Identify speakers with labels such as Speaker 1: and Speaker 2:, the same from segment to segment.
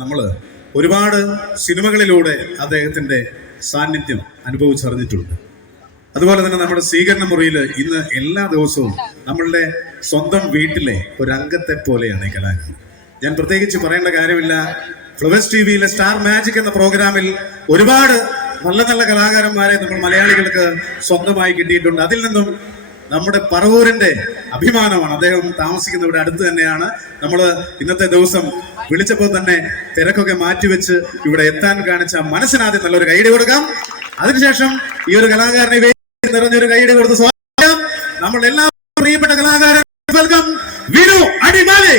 Speaker 1: നമ്മൾ ഒരുപാട് സിനിമകളിലൂടെ അദ്ദേഹത്തിന്റെ സാന്നിധ്യം അനുഭവിച്ചറിഞ്ഞിട്ടുണ്ട്. അതുപോലെ തന്നെ നമ്മുടെ സ്വീകരണ മുറിയിൽ ഇന്ന് എല്ലാ ദിവസവും നമ്മളുടെ സ്വന്തം വീട്ടിലെ ഒരു അംഗത്തെ പോലെയാണ് ഈ കലാകാരൻ ഞാൻ പ്രത്യേകിച്ച് പറയേണ്ട കാര്യമില്ല. ഫ്ലവേഴ്സ് ടി വിയിലെ സ്റ്റാർ മാജിക് എന്ന പ്രോഗ്രാമിൽ ഒരുപാട് നല്ല നല്ല കലാകാരന്മാരെ നമ്മൾ മലയാളികൾക്ക് സ്വന്തമായി കിട്ടിയിട്ടുണ്ട്. അതിൽ നിന്നും നമ്മുടെ പറവൂരിന്റെ അഭിമാനമാണ്. അദ്ദേഹം താമസിക്കുന്ന ഇവിടെ അടുത്ത് തന്നെയാണ്. നമ്മൾ ഇന്നത്തെ ദിവസം വിളിച്ചപ്പോൾ തന്നെ തിരക്കൊക്കെ മാറ്റിവെച്ച് ഇവിടെ എത്താൻ കാണിച്ച മനസ്സിനാദ്യം നല്ലൊരു കൈയടി കൊടുക്കാം. അതിനുശേഷം ഈ ഒരു കലാകാരനെ നിറഞ്ഞൊരു കൈയടി കൊടുത്ത് സ്വാഗതം. നമ്മൾ എല്ലാ പ്രിയപ്പെട്ട കലാകാരൻ welcome Vinu Adimali.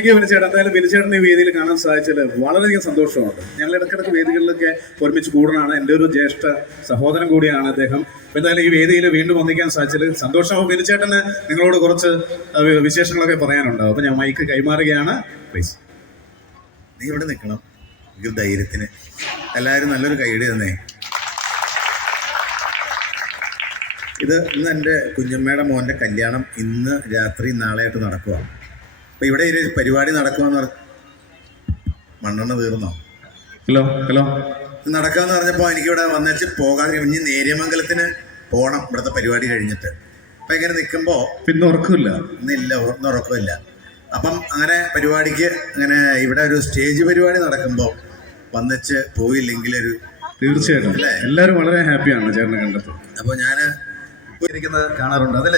Speaker 1: Thank you വിനിച്ചേട്ടൻ എന്തായാലും വിനിച്ചേട്ടൻ ഈ വേദിയിൽ കാണാൻ സാധിച്ചത് വളരെയധികം സന്തോഷമുണ്ട്. ഞങ്ങൾ ഇടയ്ക്കിടയ്ക്ക് വേദികളിലൊക്കെ ഒരുമിച്ച് കൂടണാണ് എന്റെ ഒരു ജ്യേഷ്ഠ സഹോദരൻ കൂടിയാണ് അദ്ദേഹം. എന്തായാലും ഈ വേദിയിൽ വീണ്ടും ഒന്നിക്കാൻ സാധിച്ചത് സന്തോഷം. വിനിച്ചേട്ടന് നിങ്ങളോട് കുറച്ച് വിശേഷങ്ങളൊക്കെ പറയാനുണ്ടാവും അപ്പോൾ ഞാൻ മൈക്ക് കൈമാറുകയാണ്. പ്ലീസ്
Speaker 2: നീ ഇവിടെ നിൽക്കണം. ധൈര്യത്തിന്. എല്ലാവരും നല്ലൊരു കൈയടി തന്നേ. ഇത് ഇന്ന് എന്റെ കുഞ്ഞമ്മയുടെ മോന്റെ കല്യാണം ഇന്ന് രാത്രി നാളെയായിട്ട് നടക്കുക അപ്പോൾ ഇവിടെ ഒരു പരിപാടി നടക്കുമെന്ന് പറ മണ്ണെണ്ണ തീർന്നോ?
Speaker 1: Hello hello.
Speaker 2: നടക്കാന്ന് പറഞ്ഞപ്പോ പറഞ്ഞപ്പോൾ എനിക്കിവിടെ വന്നേച്ച് പോകാൻ ഇനി നേര്യമംഗലത്തിന് പോകണം ഇവിടുത്തെ പരിപാടി കഴിഞ്ഞിട്ട്. അപ്പം ഇങ്ങനെ നിൽക്കുമ്പോൾ
Speaker 1: പിന്നെ ഉറക്കമില്ല.
Speaker 2: ഇന്നില്ല ഒന്നും ഉറക്കമില്ല. അപ്പം അങ്ങനെ പരിപാടിക്ക് അങ്ങനെ ഇവിടെ ഒരു സ്റ്റേജ് പരിപാടി നടക്കുമ്പോൾ വന്നിച്ച് പോയില്ലെങ്കിൽ ഒരു
Speaker 1: തീർച്ചയായിട്ടും? എല്ലാവരും വളരെ ഹാപ്പിയാണ് ചേട്ടനെ കണ്ടപ്പോൾ
Speaker 2: അപ്പോൾ ഞാൻ
Speaker 1: ഇരിക്കുന്നത് കാണാറുണ്ട്. അതിൽ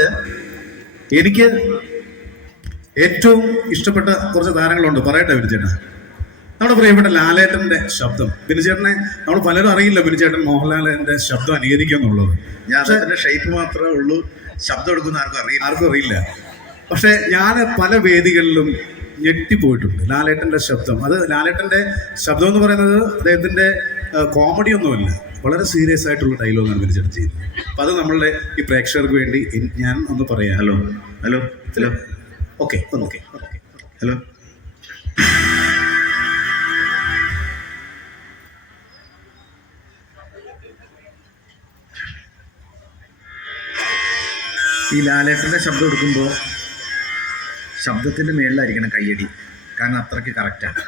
Speaker 1: എനിക്ക് ഏറ്റവും ഇഷ്ടപ്പെട്ട കുറച്ച് താരങ്ങളുണ്ട്. പറയട്ടെ ബിനുചേട്ടൻ നമ്മുടെ പ്രിയപ്പെട്ട ലാലേട്ടന്റെ ശബ്ദം. ബിനുചേട്ടനെ നമ്മൾ പലരും അറിയില്ല ബിനുചേട്ടൻ മോഹൻലാലിന്റെ ശബ്ദം അനുകരിക്കുന്നുള്ളത്
Speaker 2: ഞാൻ ഷേപ്പ് മാത്രമേ ഉള്ളൂ. ശബ്ദം എടുക്കുന്ന ആർക്കും അറിയില്ല.
Speaker 1: ആർക്കും അറിയില്ല. പക്ഷെ ഞാൻ പല വേദികളിലും ഞെട്ടിപ്പോയിട്ടുണ്ട് ലാലേട്ടന്റെ ശബ്ദം. അത് ലാലേട്ടന്റെ ശബ്ദം എന്ന് പറയുന്നത് അദ്ദേഹത്തിന്റെ കോമഡി ഒന്നുമല്ല. വളരെ സീരിയസ് ആയിട്ടുള്ള ഡയലോഗാണ് ബിനുചേട്ടൻ ചെയ്യുന്നത്. അപ്പൊ അത് നമ്മളുടെ ഈ പ്രേക്ഷകർക്ക് വേണ്ടി ഞാൻ ഒന്ന് പറയാം.
Speaker 2: Hello hello hello
Speaker 1: okay okay okay
Speaker 2: hello ഈ ലാലേട്ടന്റെ ശബ്ദം എടുക്കുമ്പോൾ ശബ്ദത്തിന്റെ മേളിലായിരിക്കണം കയ്യടി. കാരണം അത്രയ്ക്ക് കറക്റ്റാണ്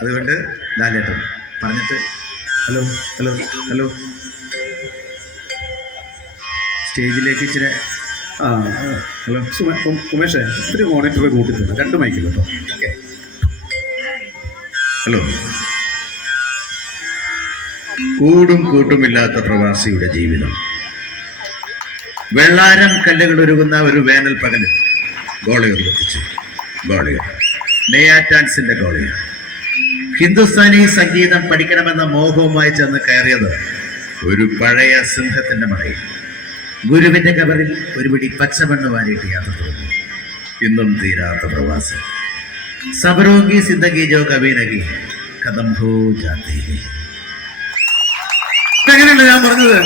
Speaker 2: അതുകൊണ്ട് ലാലേട്ടൻ പറഞ്ഞിട്ട് ഹലോ ഹലോ ഹലോ സ്റ്റേജിലേക്ക് ഇച്ചിരി
Speaker 1: ഹലോ. ഉമേഷേ ഇത്തിരി മോണിറ്റർ കൂട്ടിട്ടുണ്ട് രണ്ട് മൈക്കിൽ കേട്ടോ.
Speaker 2: ഓക്കെ. ഹലോ. കൂടും കൂട്ടുമില്ലാത്ത പ്രവാസിയുടെ ജീവിതം. വെള്ളാരം കല്ലുകൾ ഒരുങ്ങുന്ന ഒരു വേനൽ പകൽ ഗോളിയർ ലഭിച്ചു. ഗോളിയർ. നെയ്യാറ്റാൻസിന്റെ ഗോളിയർ. ഹിന്ദുസ്ഥാനി സംഗീതം പഠിക്കണമെന്ന മോഹവുമായി ചെന്ന് കയറിയത് ഒരു പഴയ സിംഹത്തിന്റെ മടയിൽ. ഗുരുവിന്റെ കവറിൽ ഒരു പിടി പച്ചമണ്ണ് വാരിയിട്ട് യാത്ര തുടങ്ങി. ഇന്നും തീരാത്ത പ്രവാസം. സബരോഗി സിന്ദഗി ജോ കവീനഗി കദംഭോ ജാതി.
Speaker 1: എങ്ങനെയുണ്ട് ഞാൻ പറഞ്ഞത്?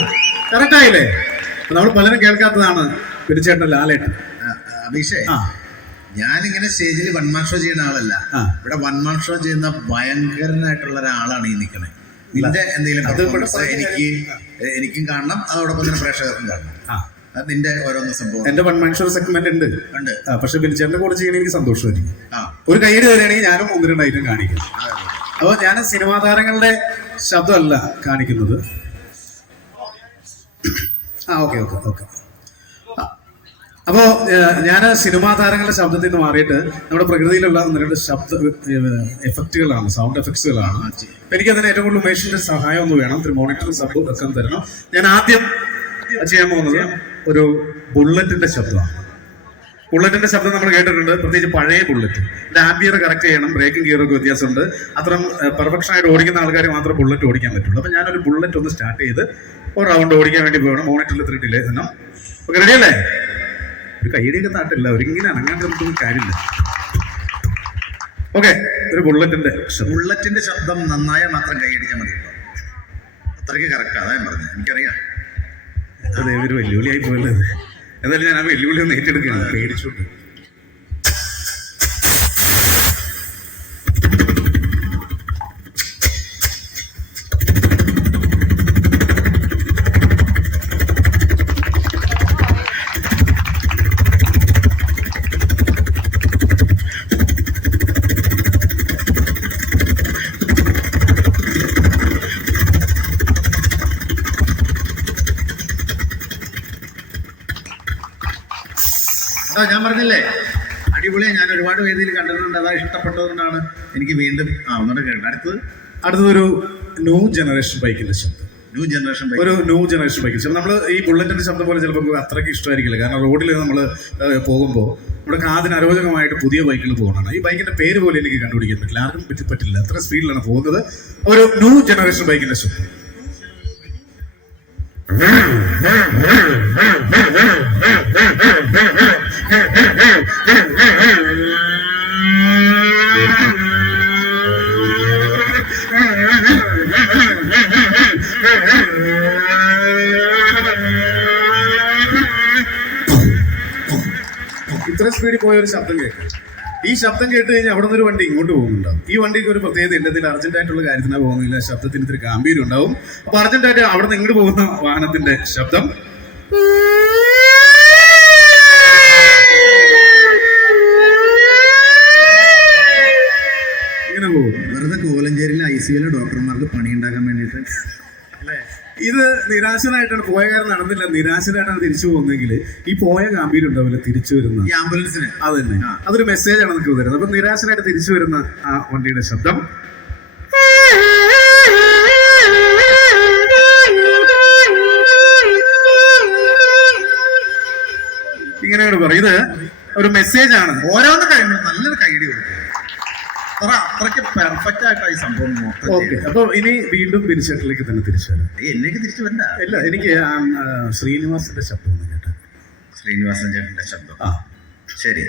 Speaker 1: കറക്റ്റായില്ലേ നമ്മൾ പലരും കേൾക്കാത്തതാണ് പിരിച്ചേട്ടൻ ലാലേട്ടൻ.
Speaker 2: അഭിഷേ ഞാനിങ്ങനെ സ്റ്റേജിൽ വൺ മാൻ ഷോ ചെയ്യുന്ന ആളല്ല. ഇവിടെ വൺ മാൻ ഷോ ചെയ്യുന്ന ഭയങ്കരനായിട്ടുള്ള ഒരാളാണ് ഈ നിൽക്കണേ. നിന്റെ എന്തെങ്കിലും എനിക്ക് എനിക്കും കാണണം. അതോടൊപ്പം തന്നെ പ്രേക്ഷകർക്കും കാണണം. നിന്റെ ഓരോന്ന് സംഭവം.
Speaker 1: എന്റെ വൺ മനുഷ്യർ സെഗ്മെന്റ് ഉണ്ട്.
Speaker 2: ഉണ്ട്.
Speaker 1: പക്ഷെ ബിനുചേട്ടന്റെ കൂടെ ചെയ്യണ എനിക്ക് സന്തോഷമായിരിക്കും. ഒരു കൈയ്യടി തരികയാണെങ്കിൽ ഞാനും ഒന്ന് രണ്ട് ഐറ്റം കാണിക്കും. അപ്പോൾ ഞാൻ സിനിമാ താരങ്ങളുടെ ശബ്ദമല്ല കാണിക്കുന്നത്. ആ ഓക്കെ ഓക്കെ ഓക്കെ. അപ്പോൾ ഞാൻ സിനിമാ താരങ്ങളുടെ ശബ്ദത്തിൽ നിന്ന് മാറിയിട്ട് നമ്മുടെ പ്രകൃതിയിലുള്ള രണ്ട് ശബ്ദ എഫക്റ്റുകളാണ് സൗണ്ട് എഫക്ട്സുകളാണ് എനിക്ക് എനിക്കതിന് ഏറ്റവും കൂടുതൽ മേഷിന്റെ സഹായം ഒന്ന് വേണം മോണിറ്ററും സബ്ബും ഒക്കെ തരണം. ഞാൻ ആദ്യം ചെയ്യാൻ പോകുന്നത് ഒരു ബുള്ളറ്റിന്റെ ശബ്ദമാണ്. ബുള്ളറ്റിന്റെ ശബ്ദം നമ്മൾ കേട്ടിട്ടുണ്ട് പ്രത്യേകിച്ച് പഴയ ബുള്ളറ്റ്. ഇതിന്റെ ആംബിയർ കറക്റ്റ് ചെയ്യണം ബ്രേക്കിംഗ് ഗിയറൊക്കെ വ്യത്യാസമുണ്ട്. അത്രയും പെർഫെക്ഷൻ ആയിട്ട് ഓടിക്കുന്ന ആൾക്കാർ മാത്രം ബുള്ളറ്റ് ഓടിക്കാൻ പറ്റുള്ളൂ. അപ്പൊ ഞാനൊരു ബുള്ളറ്റ് ഒന്ന് സ്റ്റാർട്ട് ചെയ്ത് ഒരു റൗണ്ട് ഓടിക്കാൻ വേണ്ടി പോകണം മോണിറ്ററിൽ ഇത്തിരി ഡിലേ തന്നെ ഓക്കെ റെഡി അല്ലേ? ഒരു കൈയടിയൊക്കെ നാട്ടില്ല ഒരിങ്ങനെ അനങ്ങാണ്ട് നമുക്കൊന്നും കാര്യമില്ല. ഓക്കെ ഒരു ബുള്ളറ്റിന്റെ
Speaker 2: ബുള്ളറ്റിന്റെ ശബ്ദം നന്നായ മാത്രം കൈയടിക്കാൻ മതി കേട്ടോ. അത്രയ്ക്ക് കറക്റ്റ് അതാ ഞാൻ പറഞ്ഞത്. എനിക്കറിയാം.
Speaker 1: അതെ ഒരു വെല്ലുവിളിയായി പോയത്. എന്തായാലും ഞാൻ ആ വെല്ലുവിളി ഒന്ന് ഏറ്റെടുക്കുകയാണ്. പേടിച്ചുകൊണ്ട്
Speaker 2: ഞാൻ പറഞ്ഞില്ലേ? അടിപൊളിയെ ഞാൻ ഒരുപാട് വേദിയിൽ കണ്ടിട്ടുണ്ട്. അതാ ഇഷ്ടപ്പെട്ടതുകൊണ്ടാണ് എനിക്ക് വീണ്ടും ആ ഒന്നുകൂടെ കേട്ടോ അടുത്തത്.
Speaker 1: അടുത്തതൊരു ന്യൂ ജനറേഷൻ ബൈക്കിന്റെ ശബ്ദം.
Speaker 2: ന്യൂ ജനറേഷൻ
Speaker 1: ഒരു ന്യൂ ജനറേഷൻ ബൈക്ക് ചിലപ്പോൾ നമ്മൾ ഈ ബുള്ളറ്റിന്റെ ശബ്ദം പോലെ ചിലപ്പോൾ അത്രയ്ക്ക് ഇഷ്ടമായിരിക്കില്ല. കാരണം റോഡിൽ നമ്മൾ പോകുമ്പോൾ നമ്മുടെ കാതിന് അരോചകമായിട്ട് പുതിയ ബൈക്കുകൾ പോകണമാണ് ഈ ബൈക്കിന്റെ പേര് പോലും എനിക്ക് കണ്ടുപിടിക്കാൻ പറ്റില്ല. ആർക്കും പറ്റി പറ്റില്ല. അത്ര സ്പീഡിലാണ് പോകുന്നത്. ഒരു ന്യൂ ജനറേഷൻ ബൈക്കിന്റെ ശബ്ദം. ഇത്ര സ്പീഡിൽ പോയ ഒരു ശബ്ദം കേൾക്കാം ഈ ശബ്ദം കേട്ട് കഴിഞ്ഞാൽ അവിടെ നിന്ന് ഒരു വണ്ടി ഇങ്ങോട്ട് പോകുന്നുണ്ടാവും. ഈ വണ്ടിക്ക് ഒരു പ്രത്യേകത ഉണ്ട്. ഇതിൽ അർജന്റ് ആയിട്ടുള്ള കാര്യത്തിനാണ് പോകുന്നില്ല ശബ്ദത്തിന് ഇത്തിരി ഗാംഭീര്യം ഉണ്ടാവും. അപ്പൊ അർജന്റ് ആയിട്ട് അവിടെ നിന്ന് ഇങ്ങോട്ട് പോകുന്ന വാഹനത്തിന്റെ ശബ്ദം ഇങ്ങനെ പോകും
Speaker 2: വെറുതെ കോലഞ്ചേരിയിലെ ഐ സിയിലെ ഡോക്ടർമാർക്ക് പണി ഉണ്ടാക്കാൻ വേണ്ടിയിട്ട്
Speaker 1: ഇത് നിരാശനായിട്ടാണ് പോയ കാര്യം നടന്നില്ല. നിരാശനായിട്ടാണ് തിരിച്ചു പോകുന്നതെങ്കിൽ ഈ പോയ ഗാംഭീര്യം ഉണ്ടാവില്ല തിരിച്ചു വരുന്ന?
Speaker 2: ഈ ആംബുലൻസിന്.
Speaker 1: അത് തന്നെ അതൊരു ആണ് നമുക്ക് തരുന്നത്. അപ്പൊ നിരാശനായിട്ട് തിരിച്ചു വരുന്ന ആ വണ്ടിയുടെ ശബ്ദം. ഇങ്ങനെയാണ് പറയുന്നത്. ഇത് ഒരു മെസ്സേജ് ആണ്.
Speaker 2: ഓരോന്ന് കഴിയുമ്പോൾ നല്ലൊരു കൈഡി കൊടുക്കും അത്ര അത്രയ്ക്ക് പെർഫെക്റ്റ് ആയിട്ടാണ് ഈ സംഭവം
Speaker 1: ഓക്കെ അപ്പൊ ഇനി വീണ്ടും ബിനിച്ചേട്ടിലേക്ക് തന്നെ തിരിച്ചു വരാം.
Speaker 2: എന്നേക്ക് തിരിച്ചു വരണ്ട.
Speaker 1: ഇല്ല എനിക്ക് ശ്രീനിവാസന്റെ ശബ്ദം ഒന്ന് കേട്ടോ.
Speaker 2: ശ്രീനിവാസൻ ചേട്ടന്റെ ശബ്ദം.
Speaker 1: ആ.
Speaker 2: ശരി.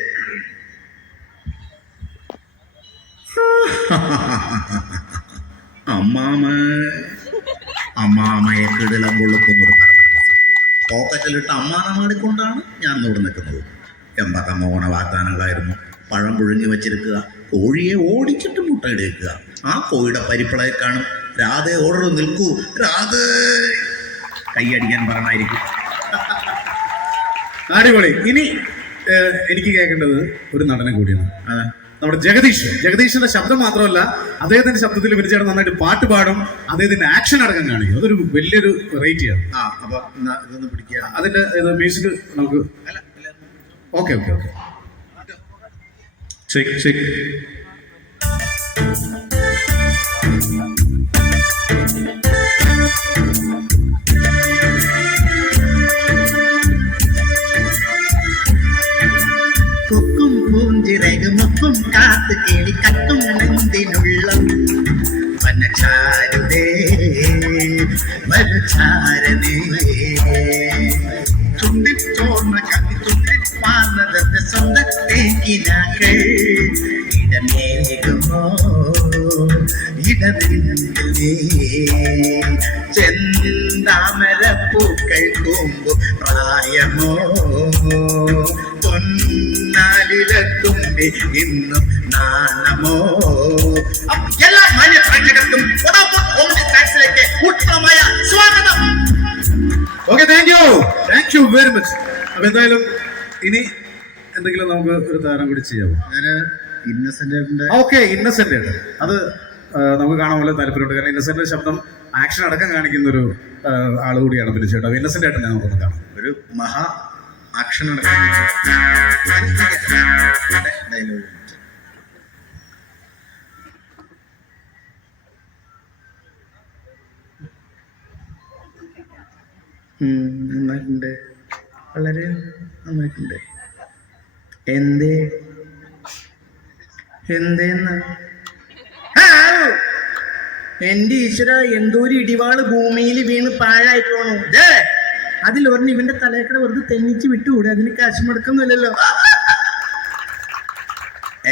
Speaker 2: അമ്മാമ അമ്മാമയെ കിടിലം കൊള്ളുക്കുന്നൊരു പോക്കറ്റിലിട്ട് അമ്മാനമാടിക്കൊണ്ടാണ് ഞാൻ ഇവിടെ നിൽക്കുന്നത്. എന്തൊക്കെ മോണ വാഗ്ദാനങ്ങളായിരുന്നു പഴം പുഴുങ്ങി വെച്ചിരിക്കുക കോഴിയെ ഓടിച്ചിട്ട് മുട്ടയിടേക്കുക ആ കോഴിയുടെ പരിപ്പളയെ കാണും രാധേ ഓർഡർ നിൽക്കൂ രാധേ. കൈയടിക്കാൻ പറഞ്ഞായിരിക്കും.
Speaker 1: അടിപൊളി. ഇനി എനിക്ക് കേൾക്കേണ്ടത് ഒരു നടനെ കൂടിയാണ്. നമ്മുടെ ജഗദീഷ് ജഗദീഷിന്റെ ശബ്ദം മാത്രമല്ല അദ്ദേഹത്തിന്റെ ശബ്ദത്തിൽ വിരിച്ചേട്ടൻ നന്നായിട്ട് പാട്ട് പാടും അദ്ദേഹത്തിന്റെ ആക്ഷൻ അടക്കം കാണിക്കും. അതൊരു വലിയൊരു വെറൈറ്റിയാണ്
Speaker 2: ആ അപ്പൊ ഇതൊന്ന് പിടിക്കുക.
Speaker 1: അതിന്റെ മ്യൂസിക് നമുക്ക് okay okay okay
Speaker 2: Check, check. கொக்கும் பூஞ்சிறகு மொக்கும் காத்து கேடி கட்டும் நந்தின் உள்ளம் வனச்சா സ്വന്തത്തേക്കിനാക്കൾ ഇടമേകുമോ? ഇടമില്ലേ ചെന്താമര പൂക്കൾ കൂമ്പു പ്രായമോ? പൊന്നാലിലെത്തുമ്പി ഇന്നും നാണമോ? എല്ലാ മാന്യ പ്രേക്ഷകർക്കും ഹോം ഡിസ്റ്റാക്സിലേക്ക് ഉത്തമമായ സ്വാഗതം.
Speaker 1: Okay thank you thank you very much അപ്പൊ എന്തായാലും ഇനി എന്തെങ്കിലും നമുക്ക് ഒരു താരം കൂടി ചെയ്യാമോ?
Speaker 2: ഞാൻ
Speaker 1: ഓക്കെ ഇന്നസെന്റ് ആണ് അത് നമുക്ക് കാണാൻ പോലെ താല്പര്യമുണ്ട്. കാരണം ഇന്നസെന്റ് ശബ്ദം ആക്ഷൻ അടക്കം കാണിക്കുന്ന ഒരു ആളുകൂടിയാണ് ആൾ കൂടിയാണ് വിളിച്ചേട്ടോ ഇന്നസെന്റ് ആയിട്ട് നമുക്ക് കാണാം.
Speaker 2: ഒരു മഹാ ആക്ഷൻ ഡയലോഗ് നന്നായിട്ടുണ്ട്. വളരെ നന്നായിട്ടുണ്ട്. എന്തേ? എന്തേന്ന്? എന്റെ ഈശ്വര എന്തോ ഒരു ഇടിവാൾ ഭൂമിയിൽ വീണ് പാഴായി പോണു. അതിൽ ഒരെണ്ണം ഇവന്റെ തലേക്കട വെറുതെ തെന്നിച്ച് വിട്ടുകൂടെ? അതിന് കാശ് മുടക്കൊന്നുമില്ലല്ലോ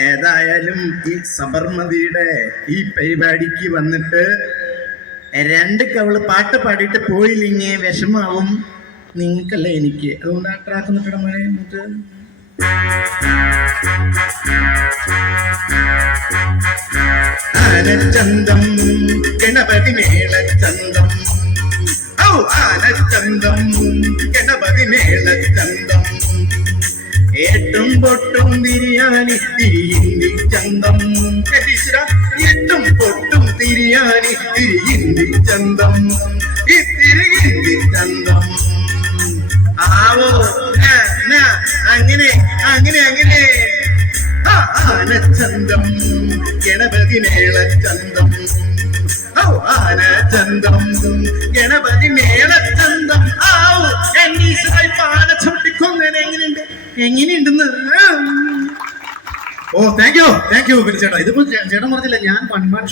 Speaker 2: ഏതായാലും ഈ സബർമതിയുടെ ഈ പരിപാടിക്ക് വന്നിട്ട് രണ്ട് കവൾ പാട്ട് പാടിയിട്ട് പോയില്ലെങ്കിൽ വിഷമാവും നിങ്ങൾക്കല്ല എനിക്ക്. അതുകൊണ്ട് ആ ട്രാക്ക് നിൽക്കണം മോനെ എന്നിട്ട്. ആനച്ചന്തം ഗണപതി മേളച്ചന്തം. ഔ ആനച്ചന്തം ഗണപതി മേളച്ചന്തം. ഏട്ടും പൊട്ടും തിരിയാനി തിരിയിന്തി ചന്തം. എട്ടും പൊട്ടും തിരിയാനി തിരിയിന്തി ചന്തം. ഈ തിരിയിന്തി ചന്തം. അങ്ങനെ അങ്ങനെ അങ്ങനെ. ആനച്ചന്തം ഗണപതി മേളച്ചന്തം. ഔ, ആനച്ചന്തം ഗണപതി മേളച്ചന്തം. ഔ, എണ്ണീസുകൾ പാന ചവിട്ടിക്കൊന്നേനെ എങ്ങനെയുണ്ട്? എങ്ങനെയുണ്ടെന്ന്?
Speaker 1: ഓ താങ്ക് യു താങ്ക് യു ചേട്ടാ ഇതിപ്പോ ചേട്ടൻ പറഞ്ഞില്ല ഞാൻ വൺ മാൻ